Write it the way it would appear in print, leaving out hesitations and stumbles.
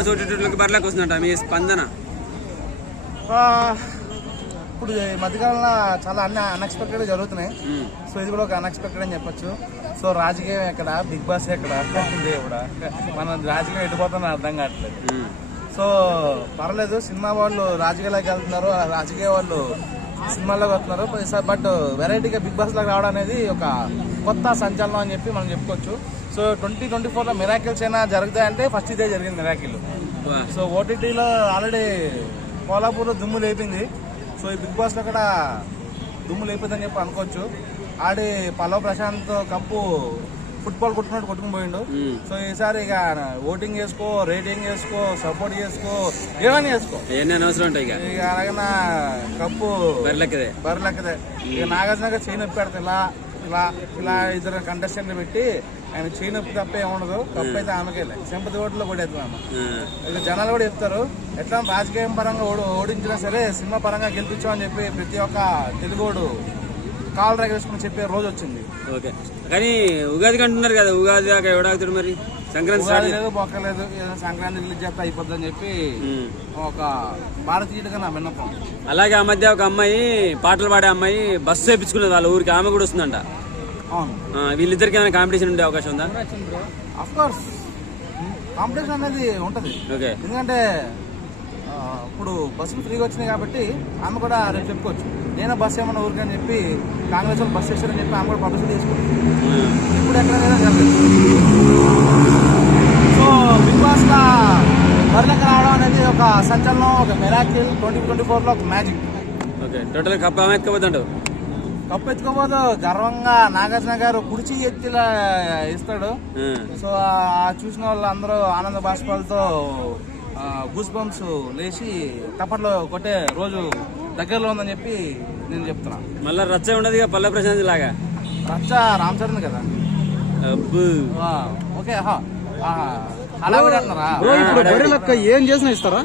Boss ఓటీటీలోకి బరిలోకి వస్తుందంట, మీ స్పందన? ఇప్పుడు ఈ మధ్యకాలంలో చాలా అన్ని అన్ఎక్స్పెక్టెడ్ జరుగుతున్నాయి. సో ఇది కూడా ఒక అన్ఎక్స్పెక్టెడ్ అని చెప్పొచ్చు. సో రాజకీయం ఎక్కడ, బిగ్ బాస్ ఎక్కడ, దేవుడా మన రాజకీయం ఎటుపోతుందో అర్థం కావట్లేదు. సో పర్లేదు, సినిమా వాళ్ళు రాజకీయాల్లోకి వెళ్తున్నారు, రాజకీయ వాళ్ళు సినిమాల్లోకి వస్తున్నారు. బట్ వెరైటీగా బిగ్ బాస్ లాగా రావడం అనేది ఒక కొత్త సంచలనం అని చెప్పి మనం చెప్పుకోవచ్చు. సో 2024లో మిరాకిల్స్ అయినా జరుగుతాయంటే ఫస్ట్ ఇదే జరిగింది మిరాకిల్. సో ఓటీటీలో ఆల్రెడీ కోలాపూర్లో దుమ్ము లేపింది. సో ఈ బిగ్ బాస్లో కూడా దుమ్ము లేపిందని చెప్పి అనుకోవచ్చు. ఆడి పల్లవ్ ప్రశాంత్ కప్పు ఫుట్బాల్ కొట్టుకున్నట్టు కొట్టుకుని పోయిండు. సో ఈసారి ఇక ఓటింగ్ చేసుకో, రేటింగ్ చేసుకో, సపోర్ట్ చేసుకో, ఏమైనా చేసుకో, అవసరం ఉంటాయి. ఇక అలాగైనా కప్పు బరిలెక్కదే. ఇక నాగార్జున చేయి నొప్పి పెడతా, ఇలా ఇలా ఇలా ఇద్దరు కంటెస్టెంట్లు పెట్టి ఆయన చేయి నొప్పి తప్ప ఏముండదు. కప్పు అయితే ఆమెకెళ్ళే సింపతి ఓట్లో కొట్టేస్తున్నాను. ఇక జనాలు కూడా చెప్తారు, ఎట్లా రాజకీయం పరంగా ఓడించినా సరే సినిమా పరంగా గెలిపించామని చెప్పి ప్రతి ఒక్క తెలుగోడు కాలు రాగేసుకుని చెప్పే రోజు వచ్చింది. ఓకే, కానీ ఉగాదికి అంటున్నారు కదా, ఉగాది దాకా ఎవడాగుతాడు మరి? సంక్రాంతి లేదు, బొక్కలేదు, ఏదో సంక్రాంతి రిలీజ్ చేస్తా అయిపోద్ది అని చెప్పి ఒక భారతీయుడిగా నా విన్నపం. అలాగే ఆ మధ్య ఒక అమ్మాయి, పాటలు పాడే అమ్మాయి బస్సు వేయించుకున్నది వాళ్ళ ఊరికి, ఆమె కూడా వస్తుందంట. అవును, వీళ్ళిద్దరికి ఏమైనా కాంపిటీషన్ ఉండే అవకాశం ఉందా? అఫ్ కోర్స్ కాంపిటీషన్ అనేది ఉంటది. ఎందుకంటే ఇప్పుడు బస్సులు ఫ్రీగా వచ్చినాయి కాబట్టి ఆమె కూడా రేపు చెప్పుకోవచ్చు, నేను బస్సు ఏమన్నా ఊరికి అని చెప్పి కాంగ్రెస్ వాళ్ళు బస్సు చేశారని చెప్పి ఆమె కూడా పబ్లిసిటీ చేసుకోవచ్చు. ఇప్పుడు ఎక్కడ సో బిగ్ బాస్ లా బరిలోకి రావడం అనేది ఒక సంచలనం, ఒక మిరాకిల్. 2024లో ఒక మ్యాజిక్. ఓకే, టోటల్ కప్ ఆమె ఎత్తుకోబోతుంటావు? కప్పు ఎత్తుకోబోదు గర్వంగా నాగార్జున గారు కుడిచి ఎత్తిలా ఇస్తాడు. సో చూసిన వాళ్ళు అందరూ ఆనంద బాష్పాలతో గూస్ బంప్స్ లేచి తప్పట్లో కొట్టే రోజు దగ్గరలో ఉందని చెప్పి నేను చెప్తున్నా. మళ్ళీ రచ్చ ఉండదు పల్లె ప్రశాంత్ లాగా? రచ్చ రామ్ చరణ్ కదా. ఓకే, అలా కూడా అంటున్నారా? ఏం చేసినా ఇస్తారా?